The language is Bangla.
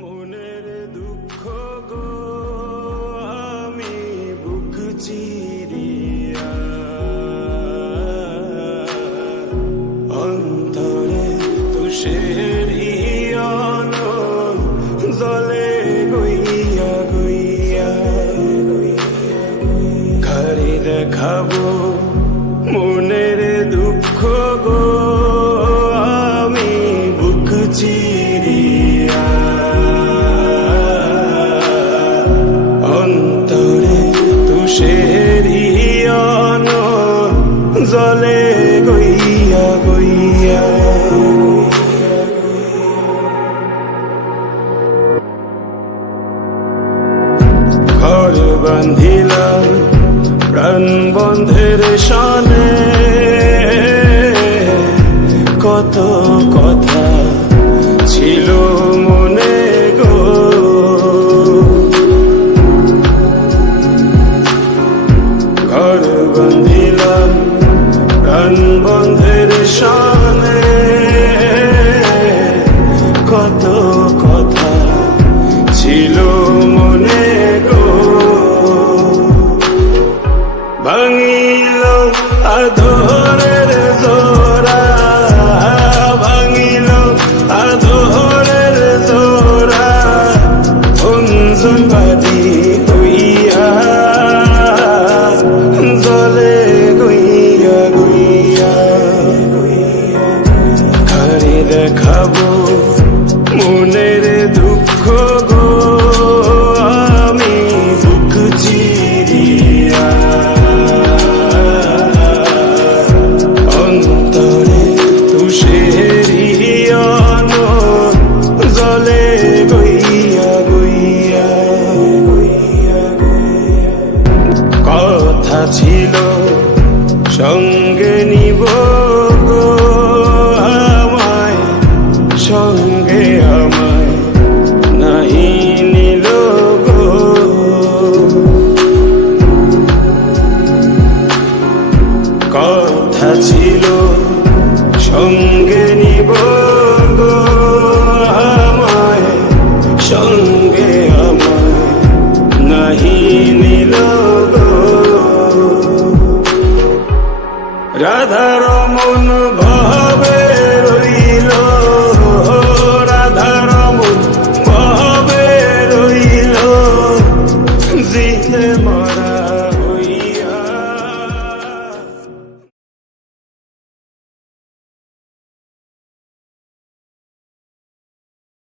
মনের দুঃখ গো আমি বুক চিরিয়া অন্তরে তুষের হিয়ন জলে গইয়া গইয়া ঘরে দেখাবো মনের দুঃখ গো আমি বুক চিরিয়া অন্তরে তুষের হিয়ন জলে গইয়া গইয়া ঘর বান্ধিলাম প্রাণ বন্ধের শানে কত কথা ছিল মনে গো ঘর বান্ধিলাম প্রাণ বন্ধের শানে কত কথা ছিল মনে গো ভাঙিল আধরের জোড়া ভাঙিল আধরের জোড়া অঞ্জন বাদি হইয়া জলে গইয়া গইয়া ঘরে দেখাবো মনের দুঃখ গো আমি বুক চিরিয়া অন্তরে তুষের হিয়ন জলে গইয়া গইয়া কথা ছিল সঙ্গে নিব গো আমায় সঙ্গে আমায় নাহি নিল গো কথা ছিল সঙ্গে নিব গো আমায় সঙ্গে